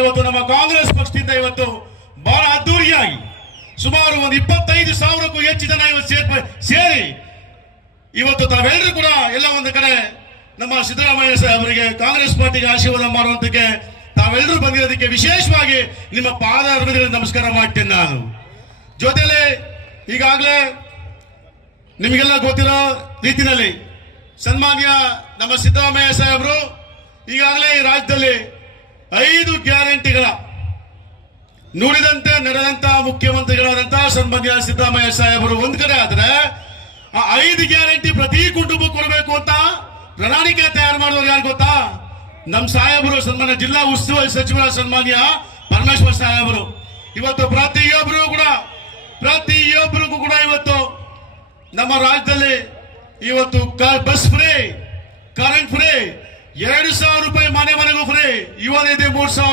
ಇವತ್ತು ನಮ್ಮ ಕಾಂಗ್ರೆಸ್ ಪಕ್ಷದಿಂದ ಇವತ್ತು ಬಹಳ ಅದ್ದೂರಿಯಾಗಿ ಸುಮಾರು ಒಂದು 25,000ಕ್ಕೂ ಹೆಚ್ಚು ಜನ ಇವತ್ತು ಸೇರಿ ಇವತ್ತು ತಾವೆಲ್ಲರೂ ಕೂಡ ಎಲ್ಲ ಒಂದು ಕಡೆ ನಮ್ಮ ಸಿದ್ದರಾಮಯ್ಯ ಸಾಹೇಬರಿಗೆ ಕಾಂಗ್ರೆಸ್ ಪಾರ್ಟಿಗೆ ಆಶೀರ್ವಾದ ಮಾಡುವಂತಕ್ಕೆ ತಾವೆಲ್ಲರೂ ಬಂದಿರೋದಕ್ಕೆ ವಿಶೇಷವಾಗಿ ನಿಮ್ಮ ಪಾದಾರವಿಂದಗಳಿಗೆ ನಮಸ್ಕಾರ ಮಾಡ್ತೇನೆ ನಾನು. ಜೊತೆಲೆ ಈಗಾಗಲೇ ನಿಮಗೆಲ್ಲ ಗೊತ್ತಿರೋ ರೀತಿಯಲ್ಲಿ ಸನ್ಮಾನ್ಯ ನಮ್ಮ ಸಿದ್ದರಾಮಯ್ಯ ಸಾಹೇಬರು ಈಗಾಗಲೇ ಈ ರಾಜ್ಯದಲ್ಲಿ 5 ಗ್ಯಾರಂಟಿಗಳ ನುಡಿದಂತೆ ನಡೆದಂತ ಮುಖ್ಯಮಂತ್ರಿಗಳಾದಂತಹ ಸನ್ಮಾನ್ಯ ಸಿದ್ದರಾಮಯ್ಯ ಸಾಹೇಬರು ಒಂದ್ ಕಡೆ ಆದ್ರೆ ಆ 5 ಗ್ಯಾರಂಟಿ ಪ್ರತಿ ಕುಟುಂಬಕ್ಕೆ ಕೊಡಬೇಕು ಅಂತ ಪ್ರಣಾಳಿಕೆ ತಯಾರು ಮಾಡಿದವರು ಯಾರು ಗೊತ್ತಾ? ನಮ್ಮ ಸಾಹೇಬರು ಸನ್ಮಾನ್ಯ ಜಿಲ್ಲಾ ಉಸ್ತುವಾರಿ ಸಚಿವರ ಸನ್ಮಾನ್ಯ ಪರಮೇಶ್ವರ್ ಸಾಹೇಬರು. ಇವತ್ತು ಪ್ರತಿಯೊಬ್ಬರಿಗೂ ಕೂಡ ಇವತ್ತು ನಮ್ಮ ರಾಜ್ಯದಲ್ಲಿ ಇವತ್ತು ಬಸ್ ಫ್ರೀ, ಕರೆಂಟ್ ಫ್ರೀ, 2,000 ರೂಪಾಯಿ ಮನೆಗೂ ಫ್ರೀ, ಯುವ ನಿಧಿ 3,000